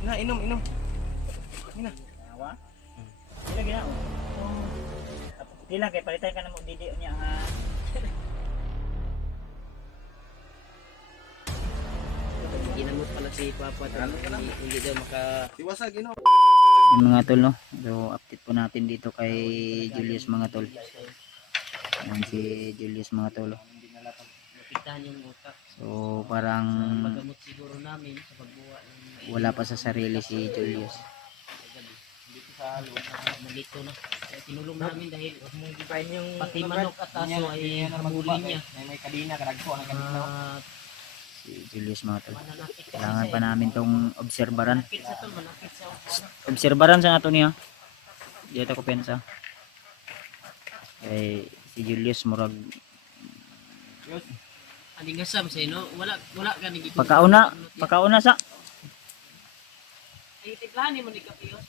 Na, inom. Ina. Awa. Dila gina. Oh. Dila kay palitan ka na mo didi niya nga. Ginamot pala si Papa hindi daw maka Iwasag, inom. Yung mga tol, no? So update po natin dito kay Julius mga tol. Yan si Julius mga tol. mapiktahan yung utak. So parang Paggamot siguro namin sa pagbuwa ng wala pa sa sarili si Julius. dito sa loob nalito na. Kaya tinulong namin dahil pati manok at aso ay habulin niya. May kadina, karagpo ang kadina. At Si Julius mga tol. mananakit kasi Kailangan siya pa namin tong obserbaran. manakit sa tol, manakit sa Obserbaran sa ato niya. Dito ko pensa. Kay si Julius murag Ani gasam sa no, wala ka nigi. pagkauna sa Ay tiplahan ni mo ni Kapios.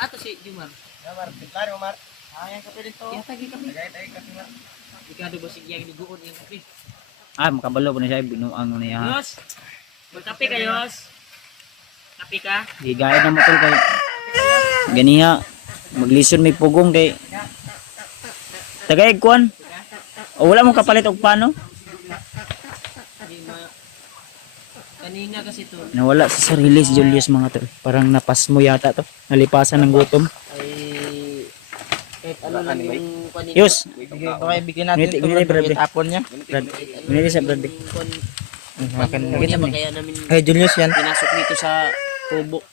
Ato si Jumar. Mar, klaro Mar. Ayang kape dito. Ya tagi kapi. Tagay kasi Mar. Ikado ba sige yang diguon yung kapi. makabalo po na siya binuang niya. Yos. Magkape ka Yos. Kape ka. Gigayad na mo tol kay ganiha maglison may pugong kay tagay kuan. O wala mo kapalit og pano? Di ma kanina kasi to Nawala sa sarili si Julius mga tol. Parang napasmo yata to. Nalipasan ng gutom. ay kahit ano lang yung kanina. Yus, Bigyan natin Ginit- ito. ginit, Brad. Itapon niya. Brad. Binili sa Brad. Makan Kanya ba kaya namin Hey, Julius yan. pinasok dito sa tubo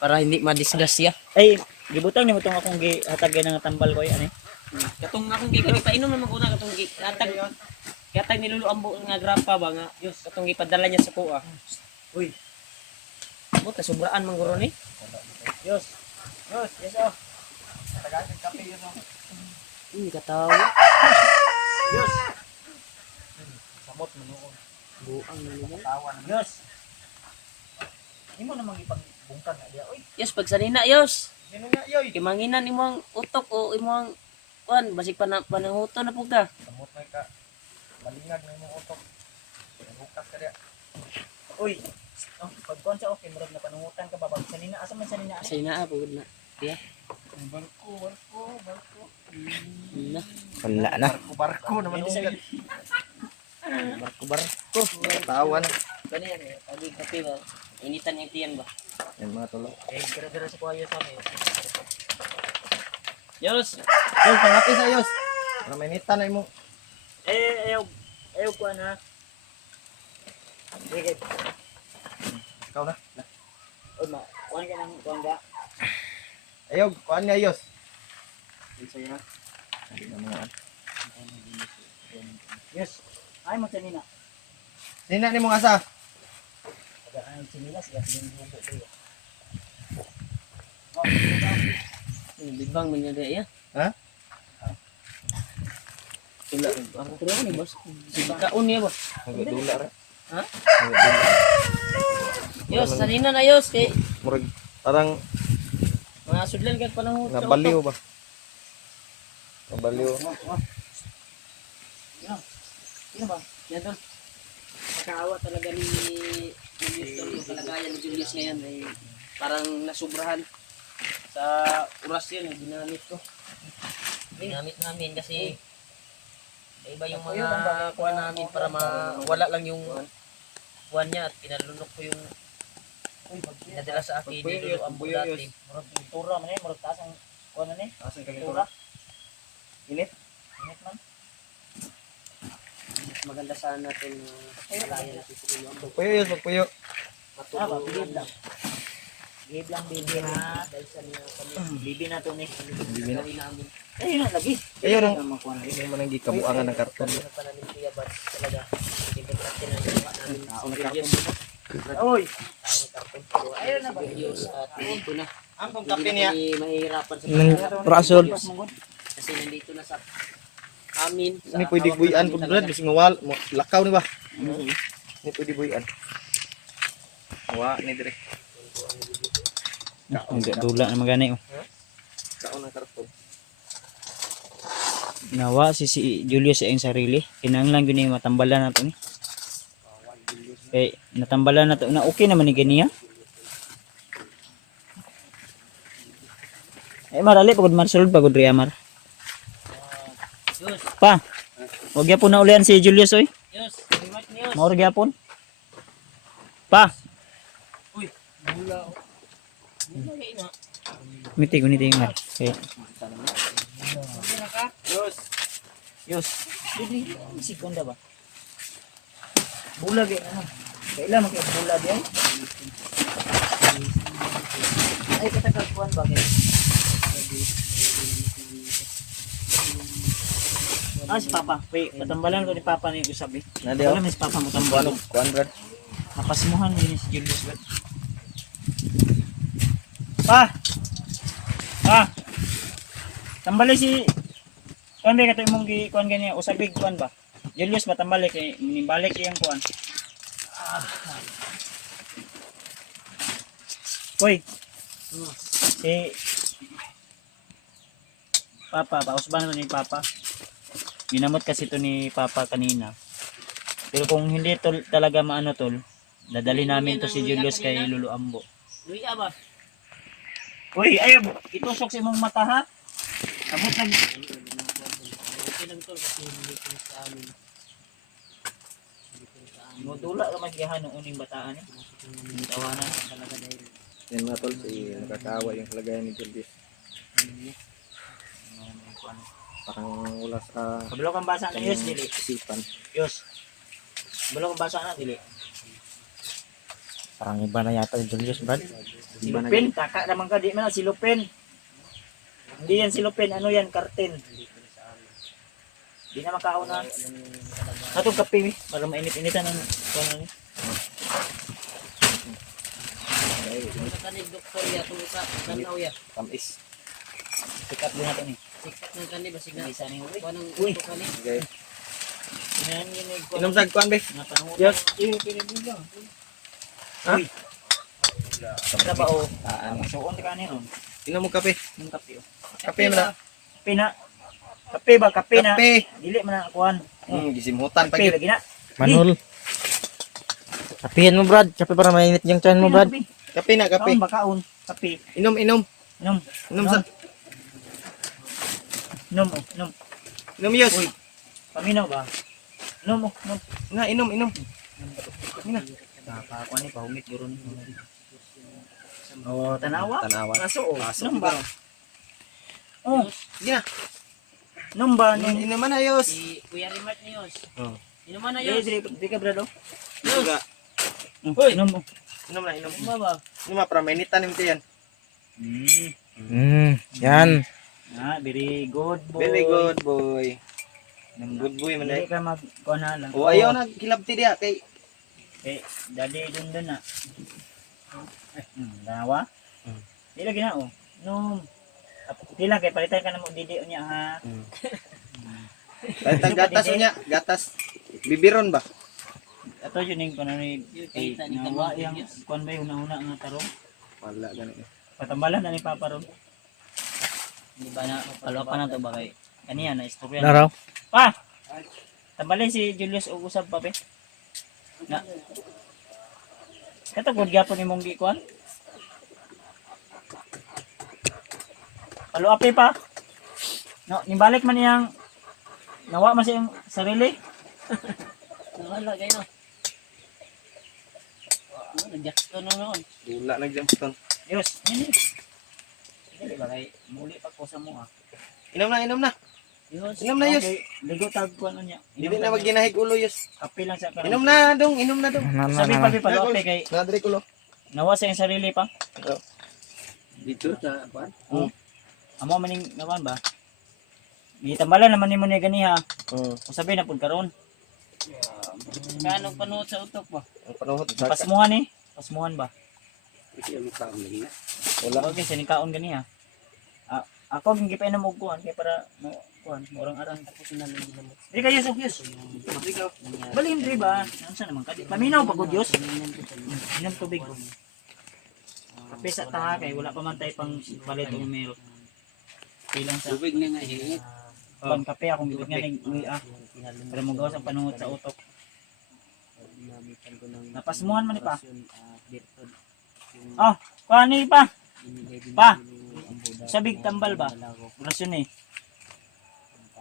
para hindi madisgrasya. Ay, gibutang ni mo tong akong gihatag nga tambal ko ani. Katong akong gikani painom naman ko na katong katag niluluambo nga grandpa ba nga Yos katong gipadala niya sa kuha. Uy. Mo ta sobraan man guro ni. Yos. Yos, yes oh. Tagay kape yun. Uy katawa. Yos. Samot mo noon. Buang na niya. Tawa na. Yos. Imo namang ipagbungkag na dia. Oy, Yos pagsanina Yos. Sino na yoy? Kimanginan imong utok o imong kuan basig pananghuto na pud ka. Samot na ka. Malingag na yung utok. Bukas ka diya. Uy. Oh, pagkon sa okay, murag na panungutan ka babag sanina asa man sanina. Sa inaa pud na. Tiya. Barko. Na. Wala na. Barko naman siya. Barko. Tawa na. Kani yan pagi kape ba. Initan yung tiyan ba. Yan mga tulo. Eh, dira sa kuya sa amin. Yos. Yos, pangapi sa Yos. Para mainita na mo. Ayaw ko na. Sige. Ikaw na. Oy, kuan ka nang kuan ga. Ayaw, kuhaan nga Yos. Saya. Hindi na mga. Yes. Ay mo sanina. Sina ni mong asa? Aga ang sinilas ya yung bubo ko. Bibang man niya ya. Ha? Tula. Ako tulo ni boss. Si bakaon niya ba. Hanggang dula ra. Ha? Hanggang dula. Yos, sanina na Yos kay Murag, parang mga sudlan kag panahon. nabaliw ba? Nabaliw. Ano ba? Yan tol. Nakakaawa talaga ni Julius tol. Yung kalagayan ni Julius ngayon ay parang nasubrahan sa oras yun. Ginamit ko. Ginamit namin kasi iba yung mga kuha namin para mawala lang yung kuha niya at pinalunok ko yung pinadala sa akin dito ang dati. Murag tura man eh, murag taas ang kuan man eh. Asan ka Tura. Init? Init man. Maganda sana natin kalagayan natin sa mga Magpuyo Yos, magpuyo. matulog. Bibig lang. Bibig lang bibi ha. Dahil sa mga kami Bibi na to ni. Bibi na. gawin namin. Eh, yun ang lagi. Ayun ang Makuha na. hindi mo nang gikabuangan ng karton. Ano pa namin kuya ba talaga. Hindi pa natin ang ginawa namin sa videos. Oy. Ayun na ba? Videos at nandito na. Ang Hindi kape na niya. kami mahihirapan sa Rasol. kasi nandito na sa amin. Ini pwede buyan pud brad, bising mawal, lakaw ni ba? Ini pwede buyan. Wa ni dire. Hindi dula na magani oh. Kaon ng karton. Nawa si Julius sa iyang sarili. Kinahanglan gyud ni matambalan nato ni. Kay natambalan na to na okay naman ni ganiya. Marali pagod marsulod pagod ri Amar. Yus, Pa. Wag gyapon na ulian si Julius oy. yus, remote ni yus. Maor gyapon. Pa, Uy, bula. Bula kayo na. mitig Mar. Okay. Bula ka? Yus. Yos. Dili sekonda ba? Bulag eh ano. Kailan man kay bulag eh. Ay katagal kuan ba kay. Si Papa. Wait, patambalan ko ni Papa ni usab eh. Nadi Wala mi si Papa mo tambalo. Kuan brad. Napasimuhan din si Julius Brad. Pa! Pa! Tambali si... Kuan ba kato imong kuan ganyan? Usabig kuan ba? Julius ba tambali kay nibalik iyang kuan? Uy! Si... Papa, pausban ko ni Papa. Ginamot kasi to ni Papa kanina. Pero kung hindi tol talaga maano tol, dadali namin to si Julius kay Lulu Ambo. Luya ba? Uy, ayaw, itusok sa imong mata ha. Abot nag... Okay lang tol kasi hindi ko sa amin. Modula ka magyahan ng uning bataan eh. Ang tawanan talaga dahil. Yan mga tol, si nakakawa yung kalagayan ni Julius. Parang wala sa Kabalo kang basa na Yus, dili. isipan. Yus. Kabalo kang basa na, dili. Parang iba na yata yung Julius, brad. Si Lupin, taka naman ka, di man si Lupin. Hindi yan si Lupin, ano yan, karten. Di na makauna. Natong kape, para mainit-initan ng kuwan ni. Kung sa kanil doktor ya, kung sa tanaw ya. Tamis. Pick up din natin eh. Sikat ng kanil, basig na. Isa ni Uy. Kuanang Uy. uto kanil. Okay. Inahan yun eh. kuwan. Inom sa kuan, be. Nga panahon. Yes. Ha? Uy. Sa ba o? Taan. Suon ka ni ron. Inom mo kape. Yung kape o. Kape mo na. Kape na. Kape ba? Kape na. Kape. Dili man na kuhan. Gisimutan pa Kape gyud. lagi na. Manol. Kapihin mo, brad. Kape para mainit yung tiyan mo, brad. Kape na, kape. Kaon ba kaon? Kape. Inom, inom. Inom. Inom sa. Inom o. Inom. Inom, Yus. Uy. Paminaw ba? Inom o. Inom. Nga, inom, inom. Nakakuha ni pahumit guro ni. Oh, tanawa. Tanawa. Kaso o. Kaso, Inom ba? bro. Oh, Sige na. inom ba? Inom. Inom na, Yus. Si Kuya Remote ni Yus. Oh. Inuman na Dili, Yus. dili ka brado. Inom ka. Uy. Inom mo. Inom na, inom. Inom ba? Inom na, para mainitan yung tiyan. Yan. Very good boy. Very good, boy. Good boy, man. Dili ka mag-kuha na lang. Oh, ayaw na, kilabti diya. Kay, Daddy dun na. Dalawa? Di lagi na oh. No. Di lang kay palitan ka na mo didi niya ha. Tantang gatas niya, gatas. Bibiron ba? Ato yun yung kuno ni Kita ni nawa Tamang yang Julius. kuan ba yung una nga tarong. Wala, ganun. Patambalan na ni Papa ron. Di ba na follow pa na to ba kay kaniya na istorya. Naraw. Pa. Tambalin si Julius og usab pa be. Na. Kato gud gyapon imong gikuan. Follow up pa. No, nibalik man iyang nawa man siyang sarili. Wala kayo no. Nag-jacksto na noon. Wala, nag-jumpstone. Yus, ini. Dili ba kay muli pa ko sa mo ah. Inom na, inom na. Yus. Inom na, Yus. Okay, ligo tag kuan niya. Hindi na magginahig ulo, Yus. Kape lang sa karon. Inom na, dong, inom na, dong. Sabi pa follow up kay Nadri ulo. nawa sa iyang sarili pa. Dito sa kuan. Amo maning naman ba? Gitambalan naman nimo ni ganiha. Hmm. Usabi na pud karon. Kanong panuot sa utok ba? Ang panuhot. Pasmuhan eh. Pasmuhan ba? Wala. Okay, sinikaon ganiha. Ako ging gipainom og kuan kay para no kuan murang aran Ako sinalang ginamot. Dili kayo sa Diyos. Balhin diri ba? Unsa naman kadi? Paminaw pagod Diyos. Inom tubig ko. Kape sa taha kay wala pa man tay pang palit og milk. Bilang sa Tubig na nga hingi. kuan kape akong gibig nga ning uy ah. Para mo gawas ang panuhot sa utok. Napasmuhan man ni pa. Oh, kuha ni pa. Pa. Sabig tambal ba? Orasyon eh.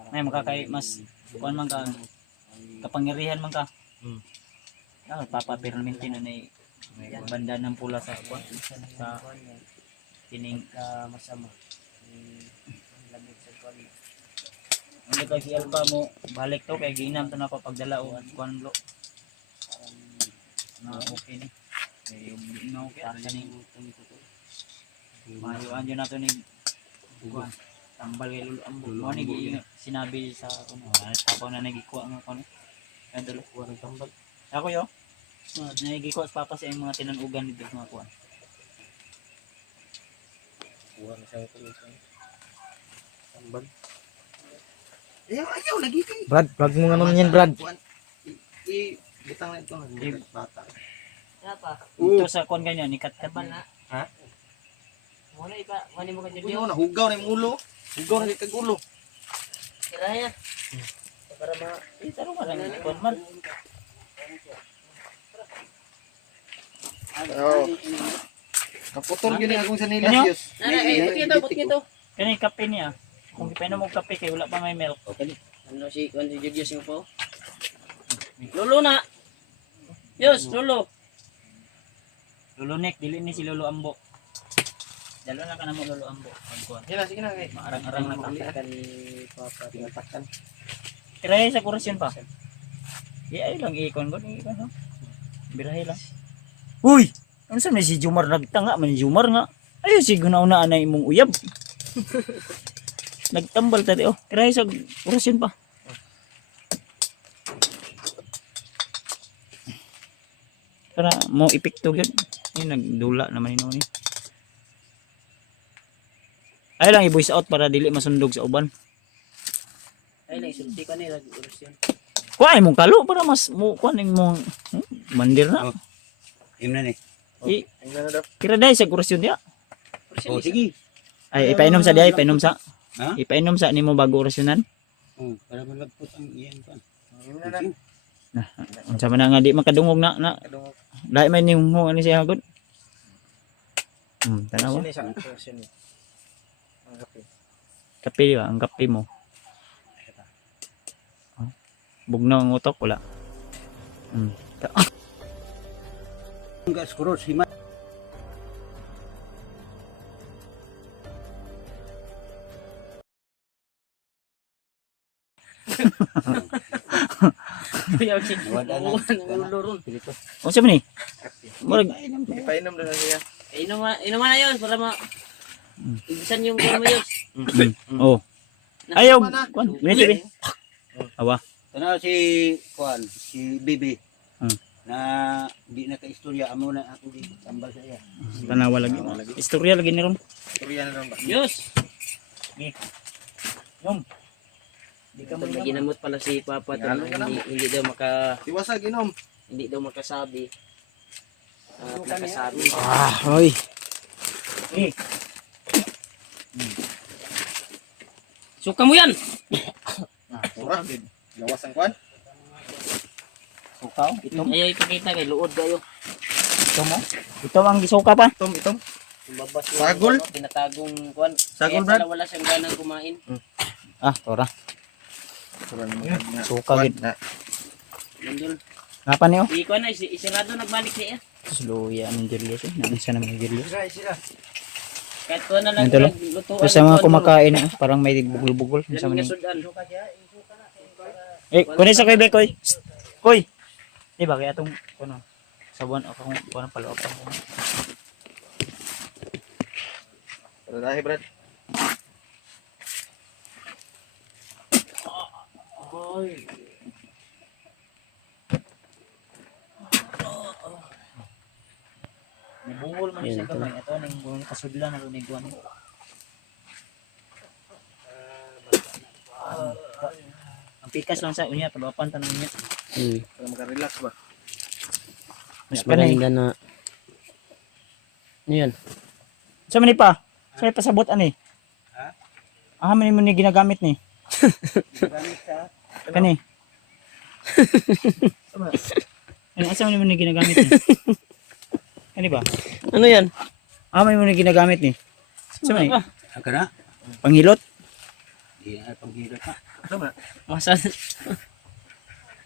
May makakay mas kuan man ka. Kapangyarihan man ka. Papapirminti na ni banda ng pula sa kuan sa tining masama. Ano kay si Alba mo balik to kay ginam to na papagdala o kuan lo. Na okay ni. Kay no okay asa ni. Mayuan yun nato ni kuan. Tambal kay lulo ambo. Mo ni sinabi sa kuno. Tapaw na nagikuha nga kuno. Kaya dalo kuha ng tambal. Ako yo. Nagikuha sa papa sa mga tinanugan dito mga kuan. Kuha na siya ito. Tambal. Ayaw, lagi kayo. Brad, vlog mo nga naman yan, Brad. Butang na ito. Bata. Ito sa kuan ganyan, ikat-kat na. Ha? Muna ipa, mani mo ka Uy, dyan. nahugaw na yung ulo. Hugaw na yung kagulo. Kiraya. Para ma... taro ka lang kuan man. Oo. Kaputol yun yung akong sanilas, Ano? Diyos. Ba't kito? Kani kape niya. Kung ipainom mo kape kay wala pa may milk. Ano si Julius yung po? Lolo na! Yus, Lolo! Lolo Nick, dili ni si Lolo Ambo. Dalo na ka na mo Lolo Ambo. Kuan. Sige na, sige na. Maarang-arang na ka. ni Papa. Tinatakkan. Tirahe sa kurasyon pa. Ay lang ikon ko ni ikon. Birahe lang. Uy! Ano sa si Jumar nagtanga man Jumar nga. Ay si gunauna na imong uyab. Nagtambal tadi oh. Tirahe sa kurasyon pa. Para mo epekto gyud. Ni nagdula naman ino ni. Ay lang i-voice out para dili masundog sa uban. Ay lang, isulti ka nila. Orasyon. Kuha imong kalo para mas mo kuan imong mandir na. Im na ni. Tingnan na daw. Kira dai sa kurasyon dia. Oh, sige. Ay ipainom sa dia, ipainom sa. Ha? Ipainom sa nimo bago orasyonan. Oh, para malagpot ang iyan kan. Tingnan na. Unsa man na nga di makadungog na. Kadungog. Dai man nimo ani siya gud. Tanawa. Sini siya. Sini. Ang kape. Kape di ba? Ang kape mo. Bugnaw ang utok wala. Enggak skurus hima. Unsa man ni? Murag Ipainom na siya. Inuman na yun, para ma... Ibisan yung game mo yun. oh. Ayaw. Kuan, wait. Awa. Tanaw si Kuan, si Bibi. Hmm. Na di na ka-istorya amo na ako di tambal sa iya. Tanawa lagi. Istorya lagi ni ron. Turyan na lang ba? Yus! Yum. Di ka Pag ginamot pala si Papa, hindi daw Tiwasag inom. hindi daw makasabi. At nakasabi. Oy. Suka mo yan! Ura. Gawas ang kwan. Sukaw, itom. Ayaw ipakita kay luod kayo. Ito mo. Ito ang gisuka pa. Itom. Babas yung Sagol? tinatagong kwan. Sagol, Kaya Brad? pala wala siyang ganang kumain. Tora. Suka Kwan gid. na. Nandun. Ngapa niyo? Ikuan na, isirado nagbalik siya. Sluya ng Julius eh. Nansa naman yung Julius. Kahit kuha na lang Ito lang. lutuan. Ito sa mga kumakain parang may bugol-bugol. Nansa man yung... kunin sa koy Bekoy. Koy. Di ba kaya itong kuno sabuan ako kung kuno palo pa ko. Pero dahil, Brad. May bungol man siya gamay. Ito ning bungol kasudlan na ni guan. Ang pikas lang sa unya palapan tanan niya. Para maka-relax ba? Mas panay. na. Ano yan? Sa man pa? Sa pasabot ani? Ha? Man mo ni ginagamit ni. Gamit sa Kani. Ano asa man mo ni ginagamit ni? Ano ba? Ano yan? May mo ni ginagamit ni. Sa man? Ang kana? Panghilot? Di na panghirap pa. Masan?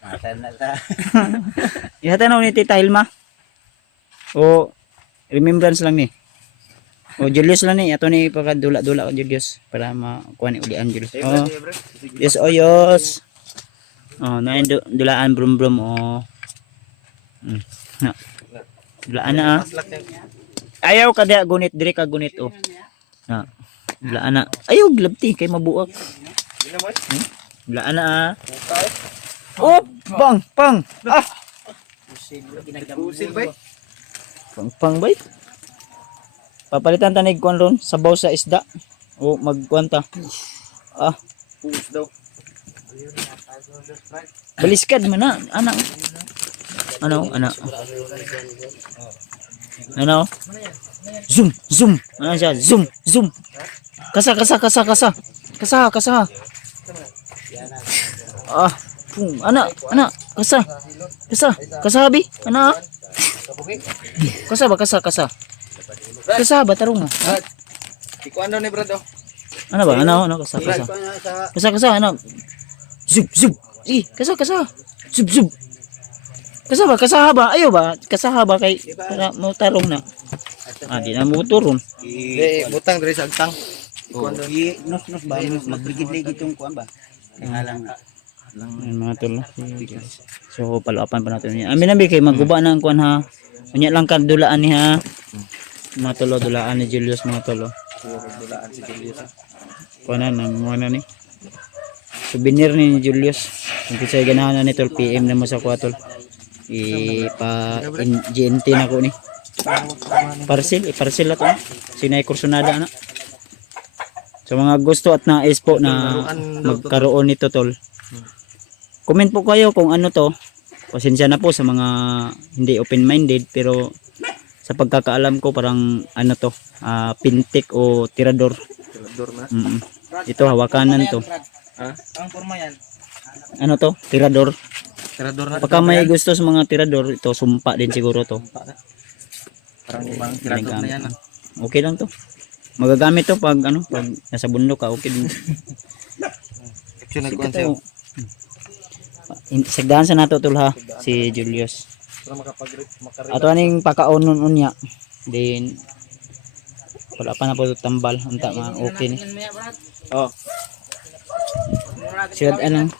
Matan na ta. Ihatan na ni Tita Hilma. O remembrance lang ni. O Julius lang ni ato ni pagkadula-dula ko Julius para makuha ni ulian Julius. Oh. Yes oyos. Oh, na dulaan brum-brum oh. Na. Dulaan na ah. Ayaw ka dia gunit dire ka gunit oh. Na. Dulaan na. Ayaw glabti kay mabuak. Dulaan na ah. Oh, pang. Ah. Pusil ba? Pang bay. Papalitan tanig kuan ron sabaw sa isda. O magkuanta. Ah, Pus daw. baliskad man na anak. Ano? Zoom. Ano siya? Zoom. Kasa. Ah, pung anak. Kasa habi. Anak. Kasa ba? Kasa ba tarong mo? Ikuan daw ni Brad daw. Ano ba? Ano? Kasa. Ano? Zub. Kasa. Zub. Kasaha ba? Ayaw ba? Kasaha ba kay para mo tarong na. Di na mo turon. Butang diri sa agtang. Oh, nos ba? Magbrigid-ligid itong kuan ba? Halang na. Ayun mga tol. So palapan pa natin niya. Amin nabi kay maguba na ang kuan ha. Unya lang ka dulaan ni ha. Mga tolo dulaan ni Julius mga tolo. Dulaan si Julius. Kuan na ni. Souvenir ni Julius. Kung kisay ganahan na ni tol PM na mo sa kuha tol. GNT na ko ni. Parcel na to. Sinay kursunada na. So mga gusto at nais po na magkaroon nito tol. Comment po kayo kung ano to. Pasensya na po sa mga hindi open-minded pero sa pagkakaalam ko parang ano to, pintik o tirador. Tirador na. Ito hawakanan to. Ang forma yan. Ano to? Tirador. Tirador na. Pagka may gusto sa mga tirador, ito sumpa din siguro to. Parang ibang tirador na yan. Okay lang to. Magagamit to pag pag nasa bundok ka, okay din. Action Sige nagkuan to. siya. Sagdahan sa nato tol ha, si Julius. Para makarip. Ato aning pakaonon unya. Then wala pa na po tambal, unta ma okay ni. Oh. Siyad ano?